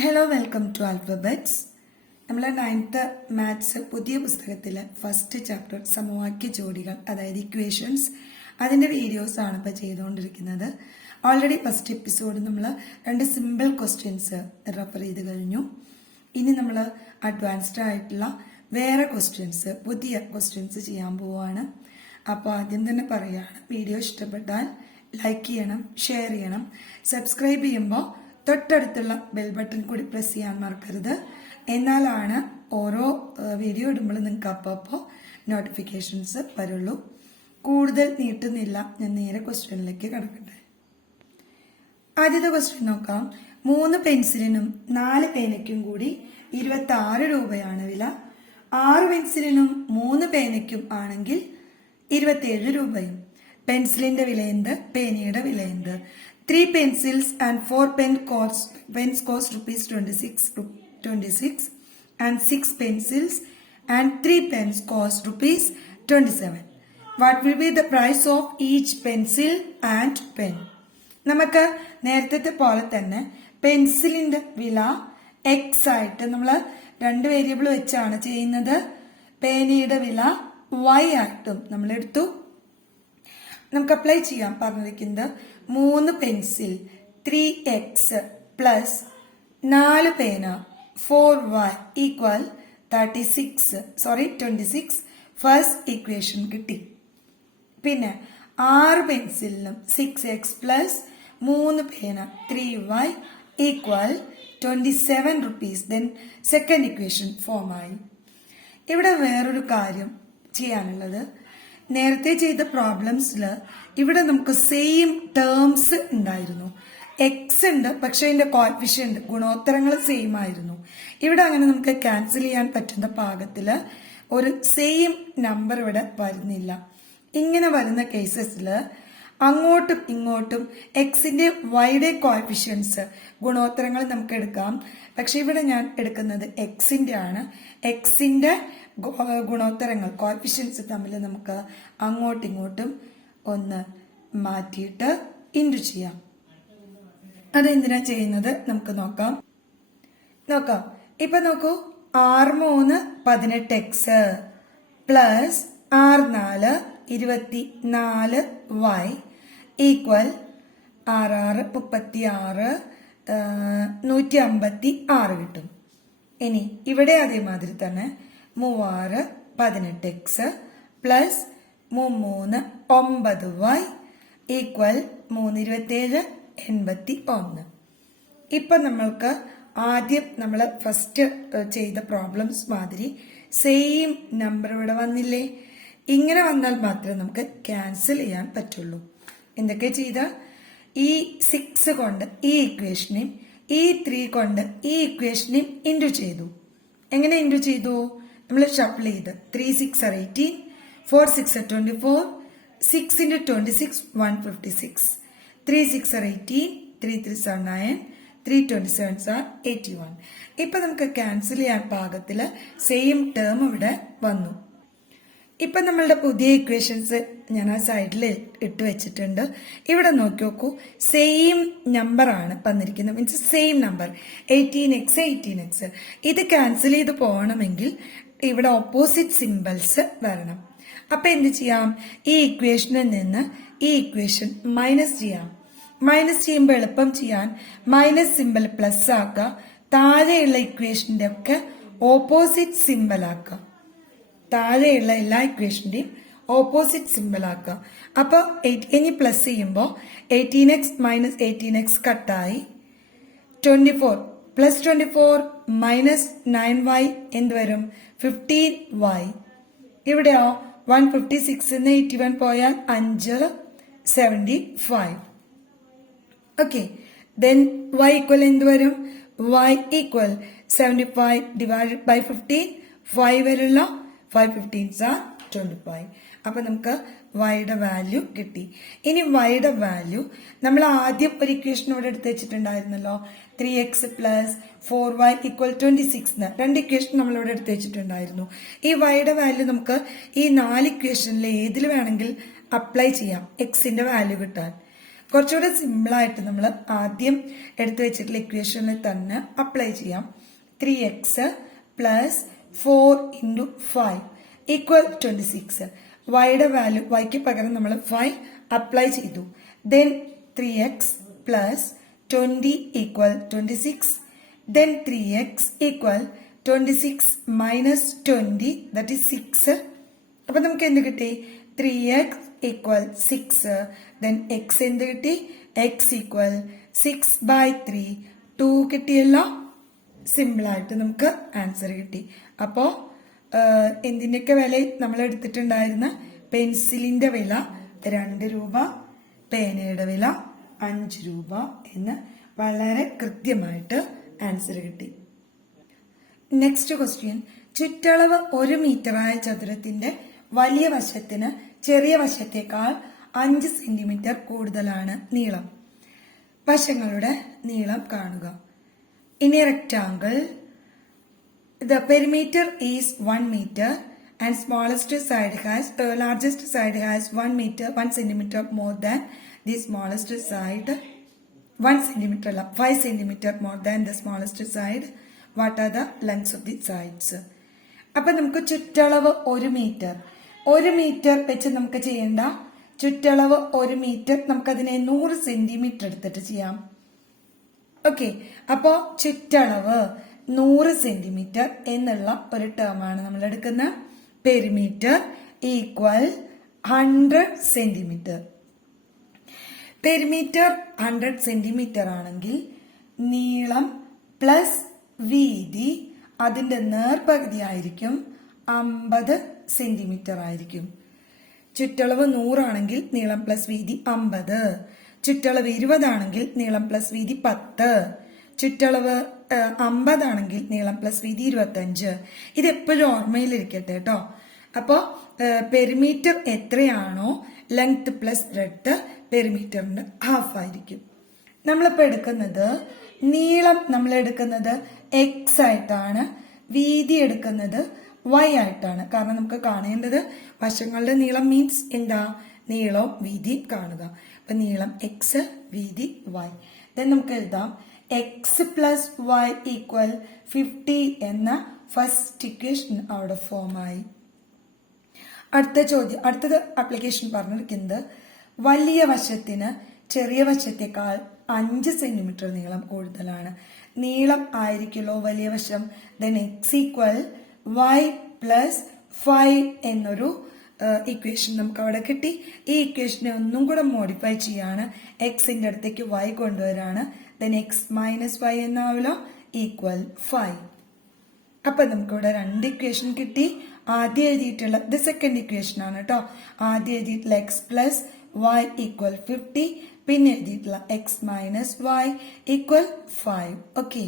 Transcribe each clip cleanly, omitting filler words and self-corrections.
Hello welcome to alphabets. നമ്മളെ 9th maths പുതിയ പുസ്തകത്തിലെ ഫസ്റ്റ് ചാപ്റ്റർ സമവാക്യ ജോഡികൾ, അതായത് ഇക്വേഷൻസ്, അതിൻ്റെ വീഡിയോസ് ആണ് ഇപ്പോൾ ചെയ്തുകൊണ്ടിരിക്കുന്നത്. ഓൾറെഡി ഫസ്റ്റ് എപ്പിസോഡ് നമ്മൾ 2 സിമ്പിൾ ക്വസ്റ്റ്യൻസ് റെഫർ ചെയ്ത് കഴിഞ്ഞു. ഇനി നമ്മൾ അഡ്വാൻസ്ഡ് ആയിട്ടുള്ള വേറെ ക്വസ്റ്റ്യൻസ്, പുതിയ ക്വസ്റ്റ്യൻസ് ചെയ്യാൻ പോവുകയാണ്. അപ്പോൾ ആദ്യം തന്നെ പറയുകയാണ്, വീഡിയോ ഇഷ്ടപ്പെട്ടാൽ ലൈക്ക് ചെയ്യണം, ഷെയർ ചെയ്യണം. സബ്സ്ക്രൈബ് ചെയ്യുമ്പോൾ തൊട്ടടുത്തുള്ള ബെൽ ബട്ടൺ കൂടി പ്രസ് ചെയ്യാൻ മറക്കരുത്. എന്നാലാണ് ഓരോ വീഡിയോ ഇടുമ്പോൾ നിങ്ങൾക്ക് അപ്പോൾ നോട്ടിഫിക്കേഷൻസ് വരുള്ളൂ. കൂടുതൽ നീട്ടുന്നില്ല, ഞാൻ നേരെ ക്വസ്റ്റ്യനിലേക്ക് കിടക്കട്ടെ. ആദ്യത്തെ ക്വസ്റ്റ്യൻ നോക്കാം. 3 പെൻസിലിനും 4 പേനയ്ക്കും കൂടി 26 രൂപയാണ് വില. 6 പെൻസിലിനും 3 പേനയ്ക്കും ആണെങ്കിൽ 27 രൂപയും. പെൻസിലിന്റെ വില എന്ത്, പേനയുടെ വില എന്ത്? 3 pencils and 4 pens cost rupees 26 and 6 pencils and 3 pens cost rupees 27. What will be the price of each pencil and pen? നമുക്ക് നേരത്തെ പോലെ തന്നെ പെൻസിലിന്റെ വില എക്സ് ആയിട്ട് നമ്മൾ 2 വേരിയബിൾ വെച്ചാണ് ചെയ്യുന്നത്. പേനയുടെ വില വൈ ആയിട്ടും നമ്മൾ എടുത്തു. നമുക്ക് അപ്ലൈ ചെയ്യാൻ പറഞ്ഞിരിക്കുന്നത് 3 പെൻസിൽ 3x പ്ലസ് 4 പേന 4y ഈക്വൽ 26 ഫസ്റ്റ് ഇക്വേഷൻ കിട്ടി. പിന്നെ 6 പെൻസിലിനും 6x പ്ലസ് 3 പേന 3y equal 27 rupees. Then second equation form ആയി. ഇവിടെ വേറൊരു കാര്യം ചെയ്യാനുള്ളത്, നേരത്തെ ചെയ്ത പ്രോബ്ലംസിൽ ഇവിടെ നമുക്ക് സെയിം ടേംസ് ഉണ്ടായിരുന്നു. എക്സ് ഉണ്ട്, പക്ഷെ അതിന്റെ കോഎഫിഷ്യന്റ് ഗുണോത്തരങ്ങൾ സെയിം ആയിരുന്നു. ഇവിടെ അങ്ങനെ നമുക്ക് ക്യാൻസൽ ചെയ്യാൻ പറ്റുന്ന പാകത്തിൽ ഒരു സെയിം നമ്പർ ഇവിടെ വരുന്നില്ല. ഇങ്ങനെ വരുന്ന കേസസിൽ അങ്ങോട്ടും ഇങ്ങോട്ടും എക്സിന്റെ വൈയുടെ കോഎഫിഷ്യൻസ് ഗുണോത്തരങ്ങൾ നമുക്ക് എടുക്കാം. പക്ഷെ ഇവിടെ ഞാൻ എടുക്കുന്നത് എക്സിന്റെ ആണ്. എക്സിന്റെ ഗുണോത്തരങ്ങൾ കോഎഫിഷ്യൻസ് തമ്മിൽ നമുക്ക് അങ്ങോട്ടും ഇങ്ങോട്ടും ഒന്ന് മാറ്റിയിട്ട് ഇൻറ്റു ചെയ്യാം. അതെന്തിനാ ചെയ്യുന്നത് നമുക്ക് നോക്കാം. ഇപ്പൊ നോക്കൂ, 6 3 18x പ്ലസ് 6 4 24y ഈക്വൽ 6 6 36 156 കിട്ടും. ഇനി ഇവിടെ അതേമാതിരി തന്നെ 3 18x പ്ലസ് 3 9y ഈക്വൽ 3 27 81. ഇപ്പൊ നമ്മൾക്ക് ആദ്യം നമ്മൾ ഫസ്റ്റ് ചെയ്ത പ്രോബ്ലംസ് മാതിരി സെയിം നമ്പർ ഇവിടെ വന്നില്ലേ? ഇങ്ങനെ വന്നാൽ മാത്രമേ നമുക്ക് ക്യാൻസൽ ചെയ്യാൻ പറ്റുള്ളൂ. എന്തൊക്കെ ചെയ്ത, ഈ 6 കൊണ്ട് ഈ ഇക്വേഷനെയും ഈ 3 കൊണ്ട് ഈ ഇക്വേഷനെയും ഇൻറ്റു ചെയ്തു. എങ്ങനെ ഇൻറ്റു ചെയ്തു? നമ്മൾ ഷഫിൾ ചെയ്ത് 3 6 are 18, 4 6 are 24, 6 into 26 156, 3 6 are 18, 3 3 are 9, 3 27 are 81. ഇപ്പൊ നമുക്ക് ക്യാൻസൽ ചെയ്യാൻ പാകത്തിൽ സെയിം ടേം ഇവിടെ വന്നു. ഇപ്പൊ നമ്മളുടെ പുതിയ ഇക്വേഷൻസ് ഞാൻ ആ സൈഡിൽ ഇട്ട് വെച്ചിട്ടുണ്ട്. ഇവിടെ നോക്കി നോക്കൂ, സെയിം നമ്പർ ആണ് വന്നിരിക്കുന്നത്, മീൻസ് സെയിം നമ്പർ 18x. ഇത് ക്യാൻസൽ ചെയ്ത് പോകണമെങ്കിൽ ഇവിടെ ഓപ്പോസിറ്റ് സിമ്പിൾസ് വരണം. അപ്പൊ എന്ത് ചെയ്യാം? ഈ ഇക്വേഷനിൽ നിന്ന് ഈ ഇക്വേഷൻ മൈനസ് ചെയ്യാം. മൈനസ് ചെയ്യുമ്പോൾ എളുപ്പം ചെയ്യാൻ മൈനസ് സിമ്പിൾ പ്ലസ് ആക്കുക, താഴെയുള്ള ഇക്വേഷന്റെ ഒക്കെ ഓപ്പോസിറ്റ് സിമ്പിൾ ആക്കുക. താഴെയുള്ള എല്ലാ ഇക്വേഷന്റെയും ഓപ്പോസിറ്റ് സിമ്പിൾ ആക്കുക. അപ്പൊ ഇനി പ്ലസ് ചെയ്യുമ്പോൾ 18x മൈനസ് 18x കട്ടായി 24 പ്ലസ് 24 മൈനസ് 9y എന്ത് വരും? 15y. ഇവിടെയോ 156 81 പോയാൽ 5 75. ഓക്കെ, ദെൻ y ഈക്വൽ എന്ത് വരും? y equal 75 divided by 15. 5 വരില്ല, 5 15s are 25. അപ്പൊ നമുക്ക് വൈയുടെ വാല്യൂ കിട്ടി. ഇനി വൈയുടെ വാല്യൂ നമ്മൾ ആദ്യം ഒരു ഇക്വേഷൻ ഇവിടെ എടുത്ത് വെച്ചിട്ടുണ്ടായിരുന്നല്ലോ, 3x plus 4y equal 26. 2 equation നമ്മൾ ഇവിടെ എടുത്ത് വെച്ചിട്ടുണ്ടായിരുന്നു. ഈ വൈയുടെ വാല്യൂ നമുക്ക് ഈ 4 ഇക്വേഷനിൽ ഏതിൽ വേണമെങ്കിൽ അപ്ലൈ ചെയ്യാം എക്സിന്റെ വാല്യൂ കിട്ടാൻ. കുറച്ചുകൂടെ സിമ്പിളായിട്ട് നമ്മൾ ആദ്യം എടുത്തു വെച്ചിട്ടുള്ള ഇക്വേഷനിൽ തന്നെ അപ്ലൈ ചെയ്യാം. 3x plus 4 into 5 equal 26. വൈയുടെ വാല്യൂ വൈക്ക് പകരം നമ്മൾ 5 അപ്ലൈ ചെയ്തു. Then 3x plus 20 equal 26. Then 3x equal 26 minus 20 that is 6. അപ്പൊ നമുക്ക് എന്ത് കിട്ടി? 3x equal 6. ദെൻ x എന്ത് കിട്ടി? x equal 6/3. 2 കിട്ടിയല്ലോ. സിമ്പിളായിട്ട് നമുക്ക് ആൻസർ കിട്ടി. അപ്പോൾ എന്തിൻ്റെയൊക്കെ വില നമ്മൾ എടുത്തിട്ടുണ്ടായിരുന്ന പെൻസിലിന്റെ വില 2 രൂപ, പേനയുടെ വില 5 രൂപ എന്ന് വളരെ കൃത്യമായിട്ട് ആൻസർ കിട്ടി. Next question. ചുറ്റളവ് 1 മീറ്ററായ ചതുരത്തിന്റെ വലിയ വശത്തിന് ചെറിയ വശത്തേക്കാൾ 5 സെന്റിമീറ്റർ കൂടുതലാണ് നീളം. വശങ്ങളുടെ നീളം കാണുക. In a rectangle, the perimeter is 1 meter and largest side has 1 meter, 1 centimeter more than the smallest side. 1 centimeter, 5 centimeter more than the smallest side. What are the lengths of the sides? അപ്പൊ നമുക്ക് ചുറ്റളവ് 1 metre. 1 metre വെച്ച് നമുക്ക് ചെയ്യേണ്ട ചുറ്റളവ് 1 metre, നമുക്കതിനെ 100 centimetre എടുത്തിട്ട് ചെയ്യാം. ഓക്കെ, അപ്പോ ചുറ്റളവ് 100 സെന്റിമീറ്റർ എന്നുള്ള ഒരു ടേം ആണ് നമ്മൾ എടുക്കുന്ന. Perimeter equal 100 centimetre. Perimeter 100 centimetre ആണെങ്കിൽ നീളം പ്ലസ് വീതി അതിന്റെ നേർപകുതി ആയിരിക്കും 50 സെന്റിമീറ്റർ ആയിരിക്കും. ചുറ്റളവ് 100 ആണെങ്കിൽ നീളം പ്ലസ് വീതി 50. ചുറ്റളവ് 20 ആണെങ്കിൽ നീളം പ്ലസ് വീതി 10. ചുറ്റളവ് 50 ആണെങ്കിൽ നീളം പ്ലസ് വീതി 25. ഇത് എപ്പോഴും ഓർമ്മയിലിരിക്കട്ടെ കേട്ടോ. അപ്പോ പെരിമീറ്റർ എത്രയാണോ ലെങ്ത് പ്ലസ് ബ്രെഡ്ത്ത് പെരിമീറ്ററിന്റെ ഹാഫ് ആയിരിക്കും. നമ്മളിപ്പോ എടുക്കുന്നത് നീളം നമ്മൾ എടുക്കുന്നത് എക്സ് ആയിട്ടാണ്, വീതി എടുക്കുന്നത് y ആയിട്ടാണ്. കാരണം നമുക്ക് കാണേണ്ടത് വശങ്ങളുടെ നീളം മീൻസ് എന്താ? നീളവും വീതി കാണുക. അപ്പൊ നീളം എക്സ്, വീതി y. ദെൻ നമുക്ക് എഴുതാം എക്സ് പ്ലസ് വൈ ഈക്വൽ 50 എന്ന ഫസ്റ്റ് ഇക്വേഷൻ അവിടെ ഫോമായി. അടുത്ത ചോദ്യം, അടുത്തത് ആപ്ലിക്കേഷൻ പറഞ്ഞിരിക്കുന്നത് വലിയ വശത്തിന് ചെറിയ വശത്തേക്കാൾ 5 സെന്റിമീറ്റർ നീളം കൂടുതലാണ്. നീളം ആയിരിക്കുമല്ലോ വലിയ വശം. Then X equal y plus 5 എന്നൊരു ഇക്വേഷൻ നമുക്ക് അവിടെ കിട്ടി. ഈ ഇക്വേഷനെ ഒന്നും കൂടെ മോഡിഫൈ ചെയ്യാണ്. എക്സിന്റെ അടുത്തേക്ക് y കൊണ്ടുവരാണ്. ദെൻ എക്സ് മൈനസ് വൈ എന്നാവല്ലോ ഈക്വൽ 5. അപ്പൊ നമുക്കിവിടെ 2 ഇക്വേഷൻ കിട്ടി. ആദ്യം എഴുതിയിട്ടുള്ള ഇത് സെക്കൻഡ് ഇക്വേഷൻ ആണ് കേട്ടോ. ആദ്യം എഴുതിയിട്ടുള്ള എക്സ് പ്ലസ് വൈ ഈക്വൽ 50, പിന്നെ എഴുതിയിട്ടുള്ള x minus y equal 5. Okay,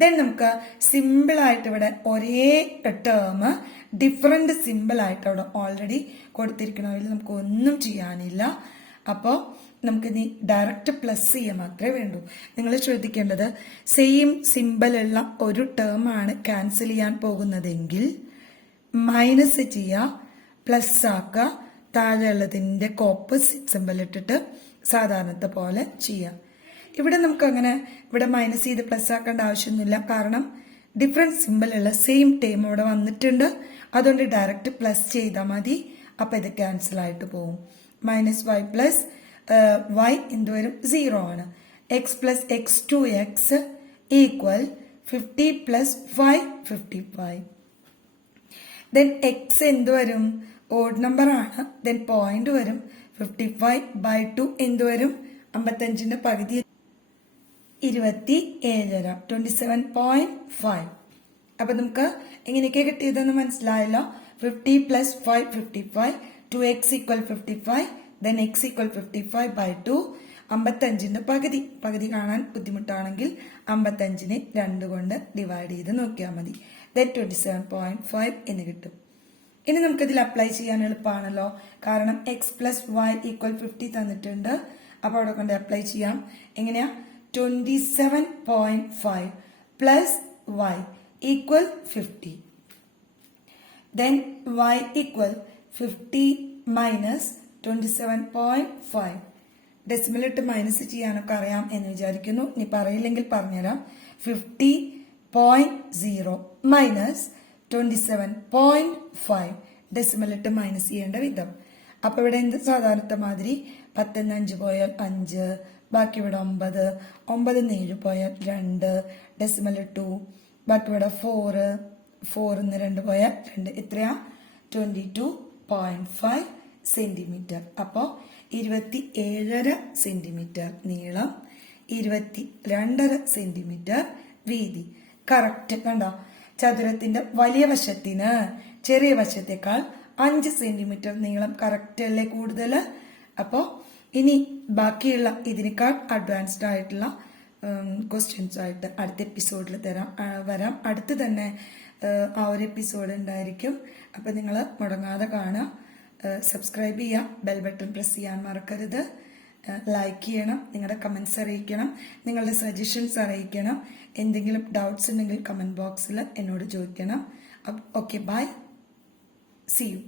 then നമുക്ക് സിമ്പിൾ ആയിട്ട് ഇവിടെ ഒരേ ടേം ഡിഫറെന്റ് സിമ്പിൾ ആയിട്ട് അവിടെ ഓൾറെഡി കൊടുത്തിരിക്കണമെങ്കിൽ നമുക്ക് ഒന്നും ചെയ്യാനില്ല. അപ്പോൾ നമുക്ക് ഇനി ഡയറക്റ്റ് പ്ലസ് ചെയ്യാൻ മാത്രമേ വേണ്ടൂ. നിങ്ങൾ ശ്രദ്ധിക്കേണ്ടത് സെയിം സിമ്പിൾ ഉള്ള ഒരു ടേം ആണ് ക്യാൻസൽ ചെയ്യാൻ പോകുന്നതെങ്കിൽ മൈനസ് ചെയ്യുക, പ്ലസ് ആക്കുക, താഴെയുള്ളതിന്റെ ഓപ്പോസിറ്റ് സിമ്പിൾ ഇട്ടിട്ട് സാധാരണത്തെ പോലെ ചെയ്യാം. ഇവിടെ നമുക്ക് അങ്ങനെ ഇവിടെ മൈനസ് ചെയ്ത് പ്ലസ് ആക്കേണ്ട ആവശ്യമൊന്നുമില്ല. കാരണം ഡിഫറെന്റ് സിമ്പിൾ ഉള്ള സെയിം ടൈം ഇവിടെ വന്നിട്ടുണ്ട്. അതുകൊണ്ട് ഡയറക്റ്റ് പ്ലസ് ചെയ്താൽ മതി. അപ്പൊ ഇത് ക്യാൻസൽ ആയിട്ട് പോകും. മൈനസ് വൈ പ്ലസ് വൈ എന്ത് വരും? 0 ആണ്. X plus X 2x equal 50 plus 5 55. Then X എന്ത് വരും? ഓഡ് നമ്പർ ആണ്. ദെൻ പോയിന്റ് വരും. 55/2 എന്ത് വരും? 55ന്റെ പകുതി 27, 27.5. അപ്പൊ നമുക്ക് എങ്ങനെയൊക്കെ കിട്ടിയതെന്ന് മനസ്സിലായല്ലോ. 50 plus 5 55, 2x equal 55, then x equal 55/2. 55ന്റെ പകുതി കാണാൻ ബുദ്ധിമുട്ടാണെങ്കിൽ 55നെ 2 കൊണ്ട് ഡിവൈഡ് ചെയ്ത് നോക്കിയാൽ മതി. ദെൻ 27.5 എന്ന് കിട്ടും. ഇനി നമുക്കിതിൽ അപ്ലൈ ചെയ്യാൻ എളുപ്പമാണല്ലോ. കാരണം എക്സ് പ്ലസ് വൈ ഈക്വൽ 50 തന്നിട്ടുണ്ട്. അപ്പൊ അവിടെ കൊണ്ട് അപ്ലൈ ചെയ്യാം. എങ്ങനെയാ? 27.5 plus y equal 50. Then y equal 50 minus 27.5. Decimal ഇട്ട് മൈനസ് ചെയ്യാനൊക്കെ അറിയാം എന്ന് വിചാരിക്കുന്നു. ഇനി പറയില്ലെങ്കിൽ പറഞ്ഞുതരാം. 50.0 മൈനസ് 27.5 ഡെസിമൽ ഇട്ട് മൈനസ് ചെയ്യേണ്ട വിധം. അപ്പൊ ഇവിടെ എന്ത് സാധാരണത്തെ മാതിരി 10 പോയാൽ 5, ബാക്കി ഇവിടെ 9, 9 7 പോയാൽ 2 ഡെസിമൽ 2, ബാക്കി ഇവിടെ 4, 4 2 പോയാൽ 2, എത്രയാ 22.5 സെന്റിമീറ്റർ. അപ്പോ 27.5 സെന്റിമീറ്റർ നീളം, 22.5 സെന്റിമീറ്റർ വീതി. കറക്റ്റ് കണ്ടോ? ചതുരത്തിന്റെ വലിയ വശത്തിന് ചെറിയ വശത്തേക്കാൾ 5 സെന്റിമീറ്റർ നീളം. കറക്റ്റ് അല്ലേ കൂടുതൽ? അപ്പോ ഇനി ബാക്കിയുള്ള ഇതിനേക്കാൾ അഡ്വാൻസ്ഡ് ആയിട്ടുള്ള ക്വസ്റ്റ്യൻസ് ആയിട്ട് അടുത്ത എപ്പിസോഡിൽ വരാം. അടുത്ത് തന്നെ ആ ഒരു എപ്പിസോഡ് ഉണ്ടായിരിക്കും. അപ്പൊ നിങ്ങൾ മുടങ്ങാതെ കാണുക, സബ്സ്ക്രൈബ് ചെയ്യുക, ബെൽ ബട്ടൺ പ്രസ് ചെയ്യാൻ മറക്കരുത്, ലൈക്ക് ചെയ്യണം, നിങ്ങളുടെ കമന്റ്സ് അറിയിക്കണം, നിങ്ങളുടെ സജഷൻസ് അറിയിക്കണം. എന്തെങ്കിലും ഡൗട്ട്സ് ഉണ്ടെങ്കിൽ കമന്റ് ബോക്സിൽ എന്നോട് ചോദിക്കണം. Okay, bye, see U.